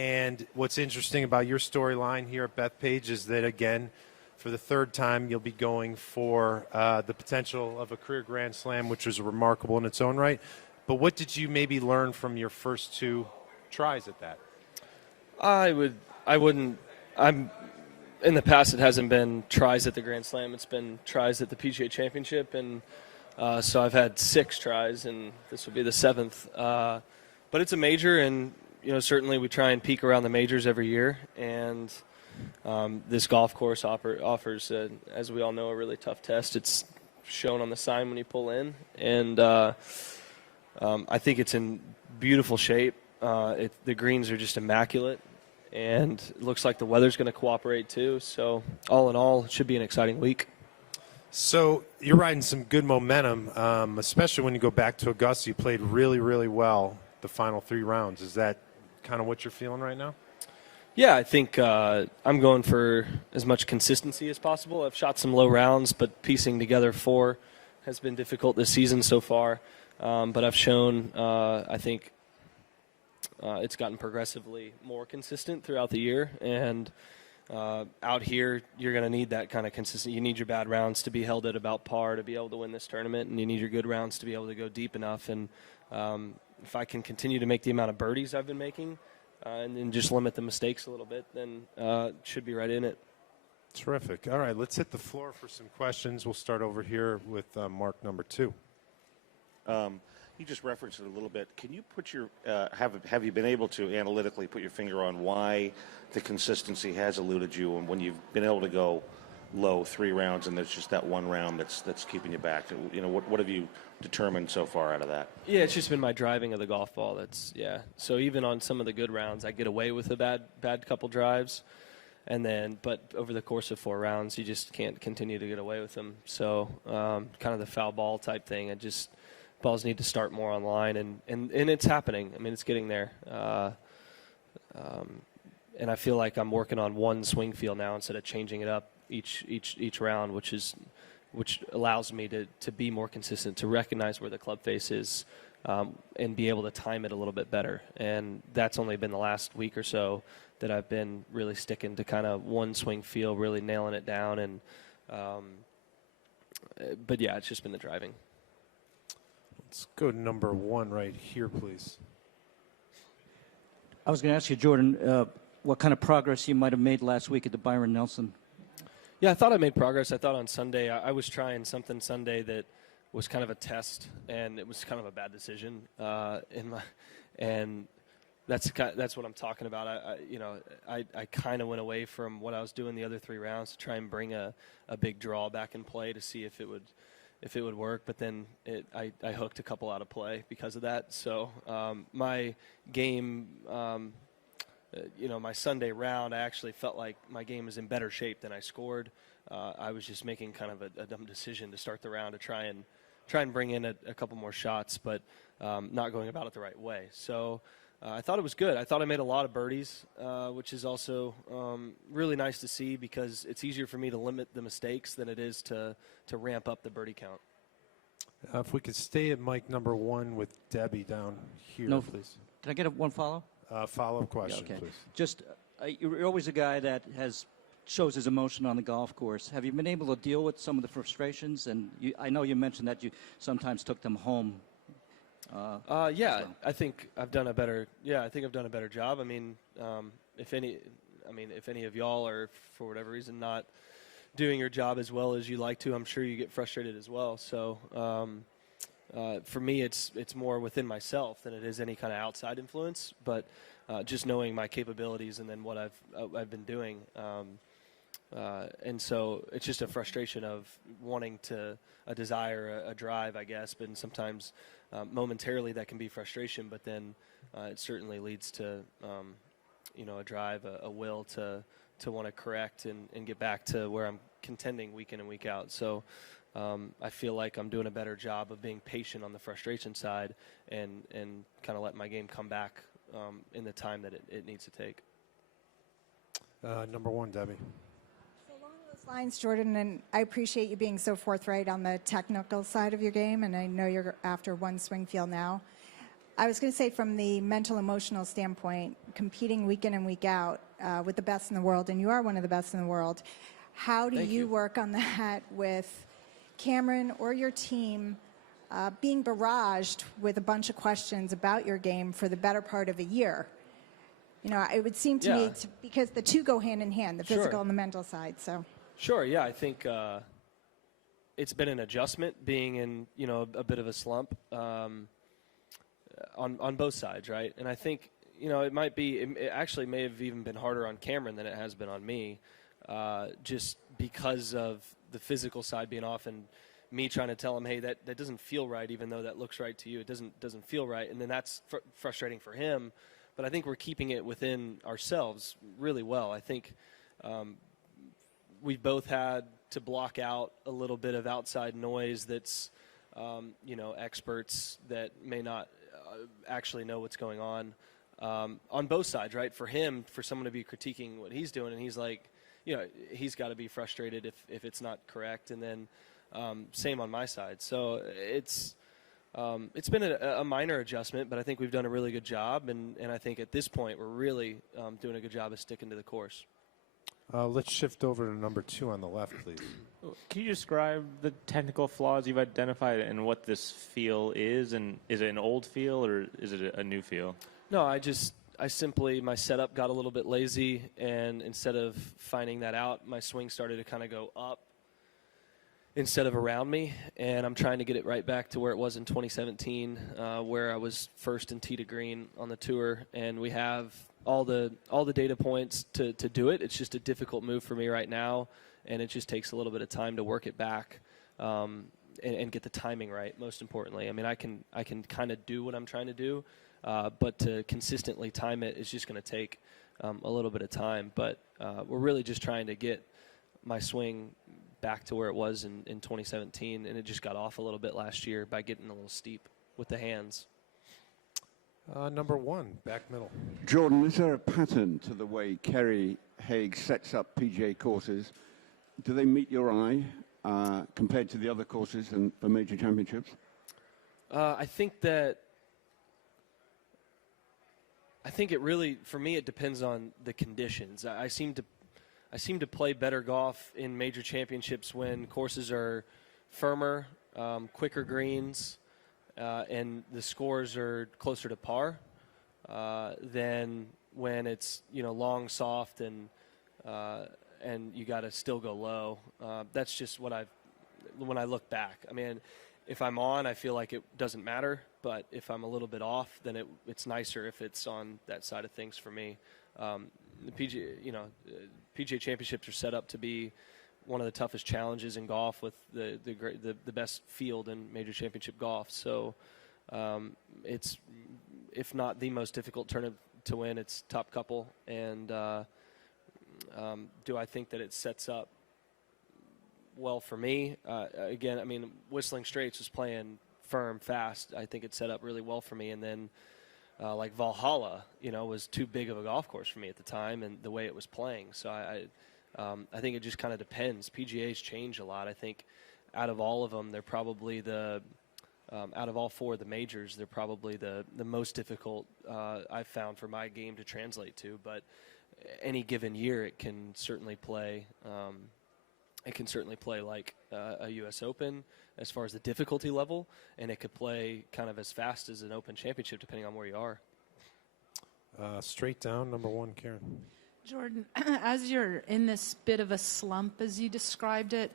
And what's interesting about your storyline here at Bethpage is that, again, for the third time, you'll be going for the potential of a career Grand Slam, which was remarkable in its own right. But what did you maybe learn from your first 2 tries at that? In the past, it hasn't been tries at the Grand Slam. It's been tries at the PGA Championship, and so I've had 6 tries, and this will be the 7th. But it's a major, and certainly we try and peak around the majors every year, and this golf course offers, as we all know, a really tough test. It's shown on the sign when you pull in, and I think it's in beautiful shape. The greens are just immaculate, and it looks like the weather's going to cooperate too. So all in all, it should be an exciting week. So you're riding some good momentum, especially when you go back to Augusta. You played really, really well the final 3 rounds. Is that kind of what you're feeling right now? Yeah, I think I'm going for as much consistency as possible. I've shot some low rounds, but piecing together 4 has been difficult this season so far. But I've shown, I think, it's gotten progressively more consistent throughout the year. And out here, you're going to need that kind of consistency. You need your bad rounds to be held at about par to be able to win this tournament, and you need your good rounds to be able to go deep enough. And if I can continue to make the amount of birdies I've been making, and then just limit the mistakes a little bit, then should be right in it. Terrific. All right, let's hit the floor for some questions. We'll start over here with mark number 2. You just referenced it a little bit. Can you put your have you been able to analytically put your finger on why the consistency has eluded you, and when you've been able to go low 3 rounds and there's just that 1 round that's keeping you back? What have you determined so far out of that? Yeah, it's just been my driving of the golf ball. So even on some of the good rounds, I get away with a bad couple drives, but over the course of 4 rounds, you just can't continue to get away with them. So kind of the foul ball type thing. Balls need to start more on line, and it's happening. I mean, it's getting there. And I feel like I'm working on 1 swing feel now instead of changing it up each round, which allows me to be more consistent, to recognize where the club face is, and be able to time it a little bit better. And that's only been the last week or so that I've been really sticking to kind of 1 swing feel, really nailing it down. And but yeah, it's just been the driving. Let's go to number 1 right here, please. I was going to ask you, Jordan, what kind of progress you might have made last week at the Byron Nelson. Yeah, I thought I made progress. I thought on Sunday I was trying something Sunday that was kind of a test, and it was kind of a bad decision. And that's what I'm talking about. I kind of went away from what I was doing the other 3 rounds to try and bring a big draw back in play to see if it would work, but then I hooked a couple out of play because of that. So my game, my Sunday round, I actually felt like my game was in better shape than I scored. I was just making kind of a dumb decision to start the round to try and bring in a couple more shots, but not going about it the right way. So I thought it was good. I thought I made a lot of birdies, which is also really nice to see, because it's easier for me to limit the mistakes than it is to ramp up the birdie count. If we could stay at mic number 1 with Debbie down here, please. Can I get one follow? Follow-up question, yeah, okay. please. Just, you're always a guy that shows his emotion on the golf course. Have you been able to deal with some of the frustrations? And I know you mentioned that you sometimes took them home. Yeah, I think I've done a better. Yeah, I think I've done a better job. I mean, if any of y'all are, for whatever reason, not doing your job as well as you like to, I'm sure you get frustrated as well. So for me, it's more within myself than it is any kind of outside influence. But just knowing my capabilities and then what I've been doing, and so it's just a frustration of wanting a desire, a drive, I guess. But sometimes momentarily that can be frustration, but then it certainly leads to a drive, a will to want to correct and get back to where I'm contending week in and week out. So I feel like I'm doing a better job of being patient on the frustration side and kind of let my game come back in the time that it needs to take. Number 1, Debbie. So along those lines, Jordan, and I appreciate you being so forthright on the technical side of your game, and I know you're after 1 swing feel now. I was going to say, from the mental, emotional standpoint, competing week in and week out with the best in the world, and you are one of the best in the world, how do Thank you you. work on that with Cameron or your team being barraged with a bunch of questions about your game for the better part of a year? You know, it would seem to me, because the two go hand in hand, the physical Sure. and the mental side. So, Sure, yeah, I think it's been an adjustment being in, you know, a bit of a slump on both sides, right? And I think, you know, it actually may have even been harder on Cameron than it has been on me, just because of the physical side being off and me trying to tell him, hey, that doesn't feel right, even though that looks right to you. It doesn't feel right, and then that's frustrating for him. But I think we're keeping it within ourselves really well. I think we've both had to block out a little bit of outside noise that's, you know, experts that may not actually know what's going on both sides, right? For him, for someone to be critiquing what he's doing, and he's like, you know, he's got to be frustrated if it's not correct, and then same on my side. So it's been a minor adjustment, but I think we've done a really good job, and I think at this point we're really doing a good job of sticking to the course. Let's shift over to number 2 on the left, please. Can you describe the technical flaws you've identified and what this feel is? And is it an old feel or is it a new feel? No, my setup got a little bit lazy, and instead of finding that out, my swing started to kind of go up instead of around me, and I'm trying to get it right back to where it was in 2017, where I was first in tee to green on the tour, and we have all the data points to do it. It's just a difficult move for me right now, and it just takes a little bit of time to work it back and get the timing right, most importantly. I mean, I can kind of do what I'm trying to do, but to consistently time it is just going to take a little bit of time. But we're really just trying to get my swing back to where it was in 2017, and it just got off a little bit last year by getting a little steep with the hands. Number 1, back middle. Jordan, is there a pattern to the way Kerry Haigh sets up PGA courses? Do they meet your eye compared to the other courses and for major championships? I think it really, for me, it depends on the conditions. I seem to play better golf in major championships when courses are firmer, quicker greens, and the scores are closer to par than when it's, you know, long, soft, and you got to still go low. That's just when I look back. I mean, if I'm on, I feel like it doesn't matter, but if I'm a little bit off, then it's nicer if it's on that side of things for me. The PGA Championships are set up to be one of the toughest challenges in golf, with the best field in major championship golf. So it's, if not the most difficult tournament to win, it's top couple. And do I think that it sets up well for me? Again, I mean, Whistling Straits was playing firm, fast. I think it set up really well for me. And then like Valhalla, you know, was too big of a golf course for me at the time, and the way it was playing. So I think it just kind of depends. PGA's change a lot. I think out of all of them, they're probably out of all 4 of the majors, they're probably the most difficult I've found for my game to translate to. But any given year, it can certainly play. It can certainly play like a U.S. Open as far as the difficulty level, and it could play kind of as fast as an Open Championship, depending on where you are. Straight down, number 1, Karen. Jordan, as you're in this bit of a slump, as you described it,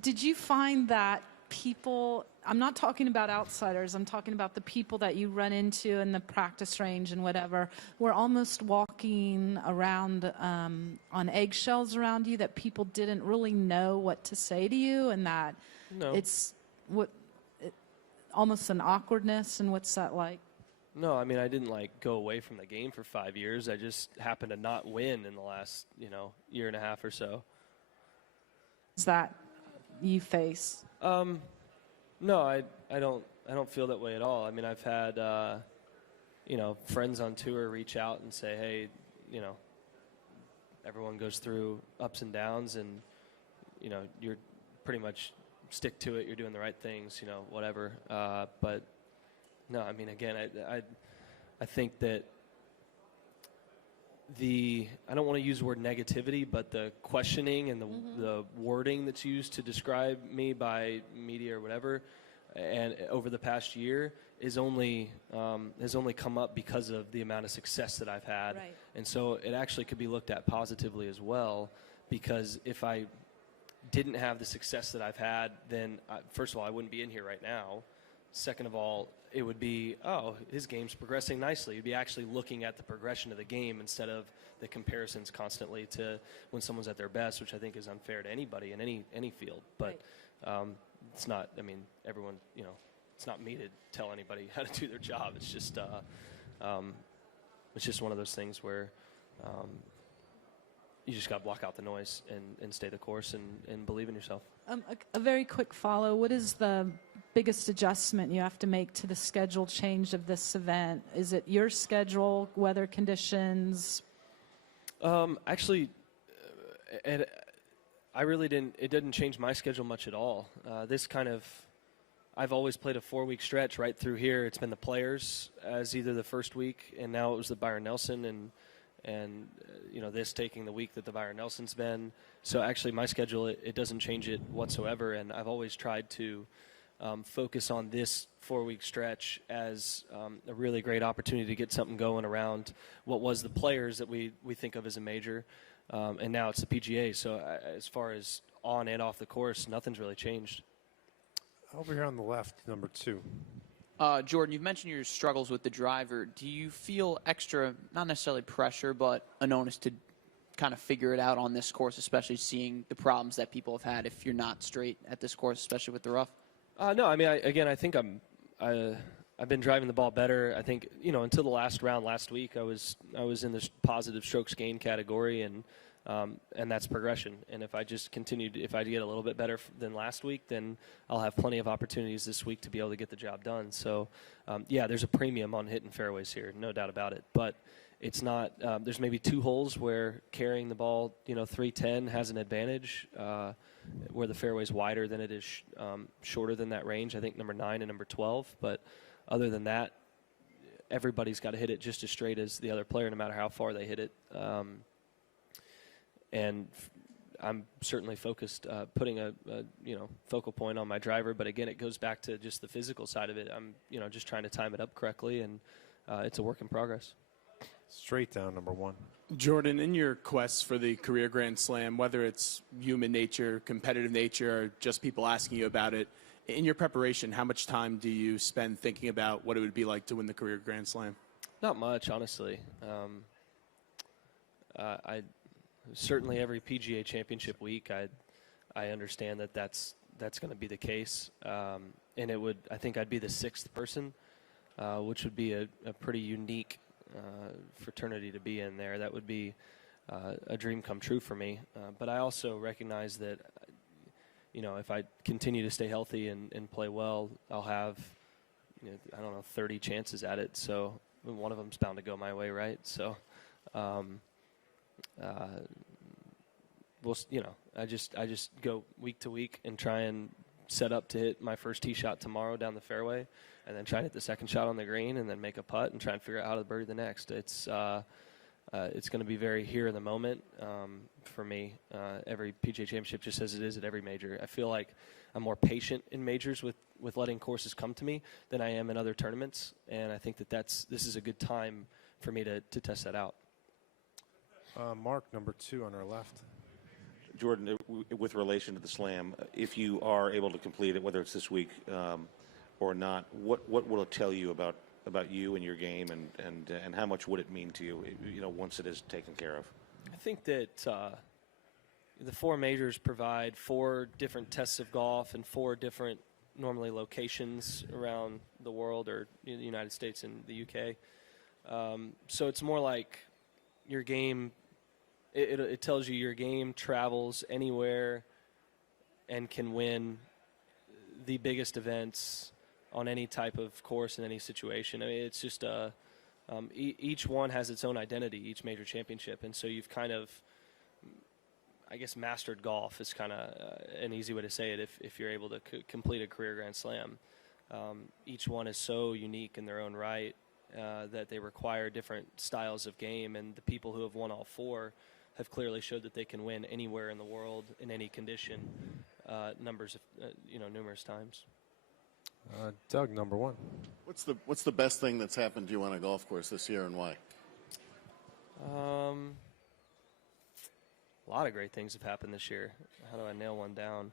did you find that people, I'm not talking about outsiders, I'm talking about the people that you run into in the practice range and whatever, were almost walking around on eggshells around you, that people didn't really know what to say to you, and that it's almost an awkwardness? And what's that like? No, I mean, I didn't go away from the game for 5 years. I just happened to not win in the last, year and a half or so. Is that you face? No, I don't feel that way at all. I mean, I've had, friends on tour reach out and say, hey, everyone goes through ups and downs, and, you're pretty much stick to it. You're doing the right things, whatever. But No, I mean, again, I think that I don't want to use the word negativity, but the questioning and the wording that's used to describe me by media or whatever, and over the past year has only come up because of the amount of success that I've had. Right. And so it actually could be looked at positively as well, because if I didn't have the success that I've had, then first of all, I wouldn't be in here right now. Second of all, it would be, oh, his game's progressing nicely. You'd be actually looking at the progression of the game instead of the comparisons constantly to when someone's at their best, which I think is unfair to anybody in any field. But it's not, I mean, everyone, it's not me to tell anybody how to do their job. It's just one of those things where you just got to block out the noise and stay the course and believe in yourself. A very quick follow. What is the biggest adjustment you have to make to the schedule change of this event? Is it your schedule, weather conditions? Actually, I really didn't. It didn't change my schedule much at all. I've always played a 4-week stretch right through here. It's been the Players as either the first week, and now it was the Byron Nelson, and this taking the week that the Byron Nelson's been. So actually, my schedule it doesn't change it whatsoever, and I've always tried to focus on this 4-week stretch as a really great opportunity to get something going around what was the Players that we think of as a major, and now it's the PGA. So as far as on and off the course, nothing's really changed. Over here on the left, number 2. Jordan, you've mentioned your struggles with the driver. Do you feel extra, not necessarily pressure, but an onus to kind of figure it out on this course, especially seeing the problems that people have had if you're not straight at this course, especially with the rough? No, I mean, I think I've been driving the ball better. I think, until the last round last week, I was in this positive strokes gain category, and that's progression. And if I just continued, if I get a little bit better than last week, then I'll have plenty of opportunities this week to be able to get the job done. So, there's a premium on hitting fairways here, no doubt about it. But it's not. There's maybe 2 holes where carrying the ball, 310 has an advantage, where the fairway's wider than it is shorter than that range. I think number 9 and number 12. But other than that, everybody's got to hit it just as straight as the other player, no matter how far they hit it. And I'm certainly focused, putting a focal point on my driver. But again, it goes back to just the physical side of it. I'm just trying to time it up correctly, and it's a work in progress. Straight down, number 1. Jordan, in your quest for the career Grand Slam, whether it's human nature, competitive nature, or just people asking you about it, in your preparation, how much time do you spend thinking about what it would be like to win the career Grand Slam? Not much, honestly. I certainly every PGA Championship week, I understand that's going to be the case, and I think I'd be the 6th person, which would be a pretty unique fraternity to be in there. That would be a dream come true for me. But I also recognize that, if I continue to stay healthy and play well, I'll have, 30 chances at it. So one of them's bound to go my way, right? So, I just go week to week and try and set up to hit my first tee shot tomorrow down the fairway, and then try to hit the second shot on the green, and then make a putt and try and figure out how to birdie the next. It's going to be very here in the moment for me. Every PGA Championship, just as it is at every major. I feel like I'm more patient in majors with letting courses come to me than I am in other tournaments, and I think this is a good time for me to test that out. Mark, number 2 on our left. Jordan, with relation to the Slam, if you are able to complete it, whether it's this week or not, what will it tell you about you and your game, and how much would it mean to you, once it is taken care of? I think that the 4 majors provide 4 different tests of golf and 4 different normally locations around the world, or in the United States and the UK. So it's more like your game. It tells you your game travels anywhere and can win the biggest events on any type of course in any situation. I mean, it's just each one has its own identity, each major championship, and so you've kind of, I guess, mastered golf is kind of an easy way to say it if you're able to complete a career Grand Slam. each one is so unique in their own right that they require different styles of game, and the people who have won all four have clearly showed that they can win anywhere in the world in any condition, numerous times. Doug, number one. What's the best thing that's happened to you on a golf course this year, and why? A lot of great things have happened this year. How do I nail one down?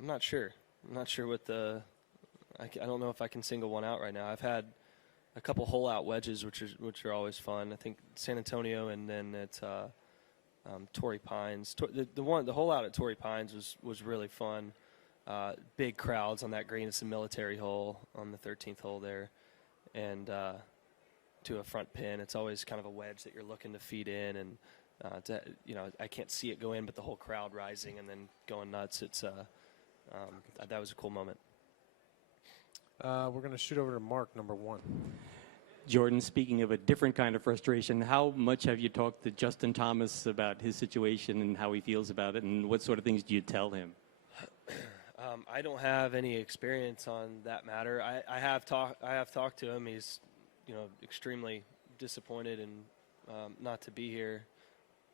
I'm not sure. I'm not sure what I don't know if I can single one out right now. I've had a couple hole-out wedges, which are always fun. I think San Antonio, and then at Torrey Pines. The hole-out at Torrey Pines was really fun. Big crowds on that green. It's a military hole on the 13th hole there, and to a front pin. It's always kind of a wedge that you're looking to feed in, and I can't see it go in, but the whole crowd rising and then going nuts. It's that was a cool moment. We're going to shoot over to Mark, number one. Jordan, speaking of a different kind of frustration, how much have you talked to Justin Thomas about his situation and how he feels about it, and what sort of things do you tell him? I don't have any experience on that matter. I have talked to him. He's, extremely disappointed and not to be here,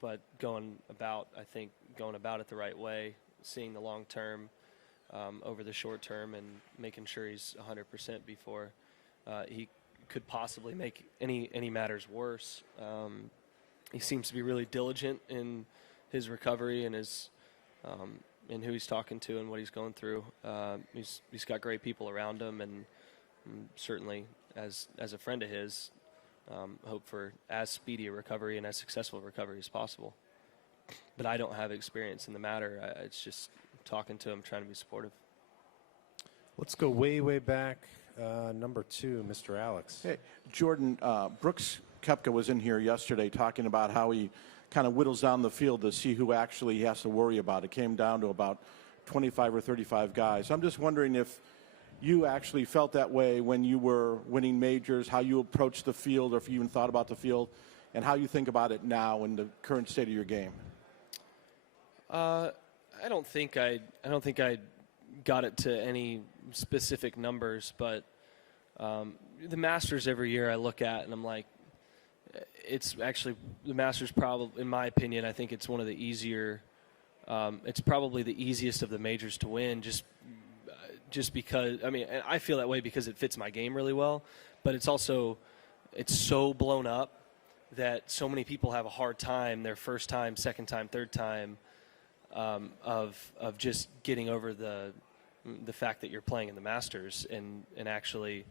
but going about it the right way, seeing the long term over the short term, and making sure he's 100% before he could possibly make any matters worse. He seems to be really diligent in his recovery and his and who he's talking to and what he's going through. He's got great people around him, and certainly as a friend of his, hope for as speedy a recovery and as successful a recovery as possible. But I don't have experience in the matter. It's just talking to him, trying to be supportive. Let's go way, way back. Number two, Mr. Alex. Hey, Jordan, Brooks Koepka was in here yesterday talking about how he kind of whittles down the field to see who actually he has to worry about. It came down to about 25 or 35 guys. I'm just wondering if you actually felt that way when you were winning majors, how you approached the field, or if you even thought about the field, and how you think about it now in the current state of your game. I don't think I got it to any specific numbers, but the Masters every year I look at and I'm like, it's actually the Masters probably, in my opinion, I think it's one of the easier. It's probably the easiest of the majors to win, just because. I mean, I feel that way because it fits my game really well, but it's so blown up that so many people have a hard time their first time, second time, third time of just getting over the fact that you're playing in the Masters and actually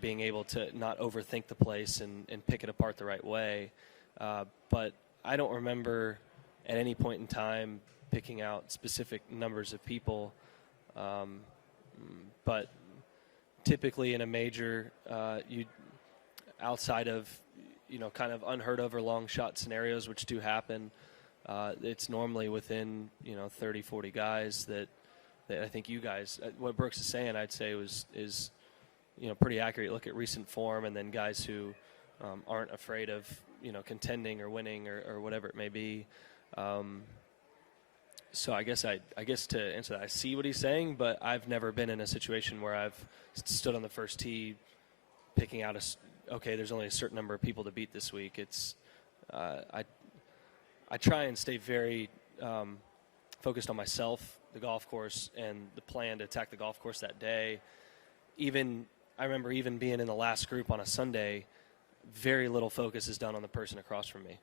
being able to not overthink the place and pick it apart the right way. But I don't remember at any point in time picking out specific numbers of people. But typically in a major, you outside of kind of unheard of or long shot scenarios, which do happen, it's normally within 30, 40 guys that I think you guys, what Brooks is saying, I'd say is pretty accurate. Look at recent form, and then guys who aren't afraid of contending or winning or whatever it may be. So I guess to answer that, I see what he's saying, but I've never been in a situation where I've stood on the first tee picking out there's only a certain number of people to beat this week. It's I try and stay very focused on myself, the golf course, and the plan to attack the golf course that day. I remember even being in the last group on a Sunday, very little focus is done on the person across from me.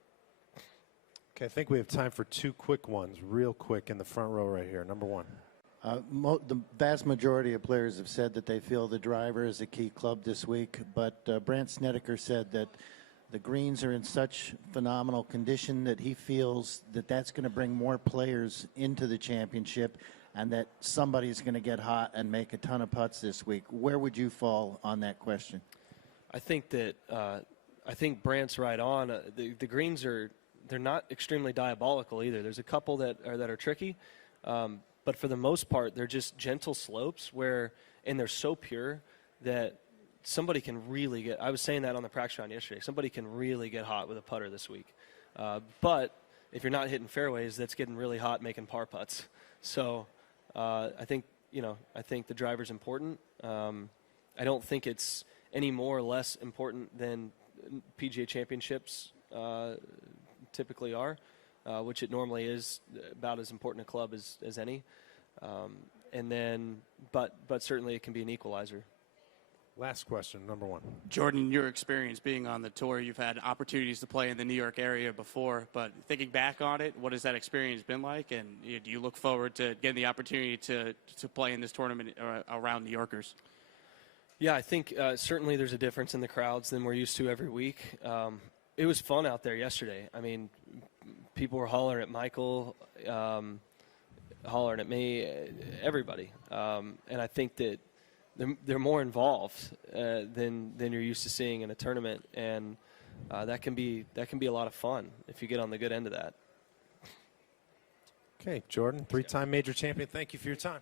Okay, I think we have time for two quick ones, real quick, in the front row right here. Number one. The vast majority of players have said that they feel the driver is a key club this week, but Brandt Snedeker said that the greens are in such phenomenal condition that he feels that that's going to bring more players into the championship and that somebody's going to get hot and make a ton of putts this week. Where would you fall on that question? I think that Brandt's right on. The greens they're not extremely diabolical either. There's a couple that are tricky, but for the most part, they're just gentle slopes and they're so pure that somebody can really get. I was saying that on the practice round yesterday. Somebody can really get hot with a putter this week, but if you're not hitting fairways, that's getting really hot making par putts. So I think the driver's important. I don't think it's any more or less important than PGA Championships typically are, which it normally is about as important a club as any. And then, but certainly it can be an equalizer. Last question, number one. Jordan, your experience being on the tour, you've had opportunities to play in the New York area before, but thinking back on it, what has that experience been like? And do you look forward to getting the opportunity to play in this tournament around New Yorkers? Yeah, I think certainly there's a difference in the crowds than we're used to every week. It was fun out there yesterday. I mean, people were hollering at Michael, hollering at me, everybody. And I think that they're more involved than you're used to seeing in a tournament, and that can be a lot of fun if you get on the good end of that. Okay, Jordan, 3-time major champion. Thank you for your time.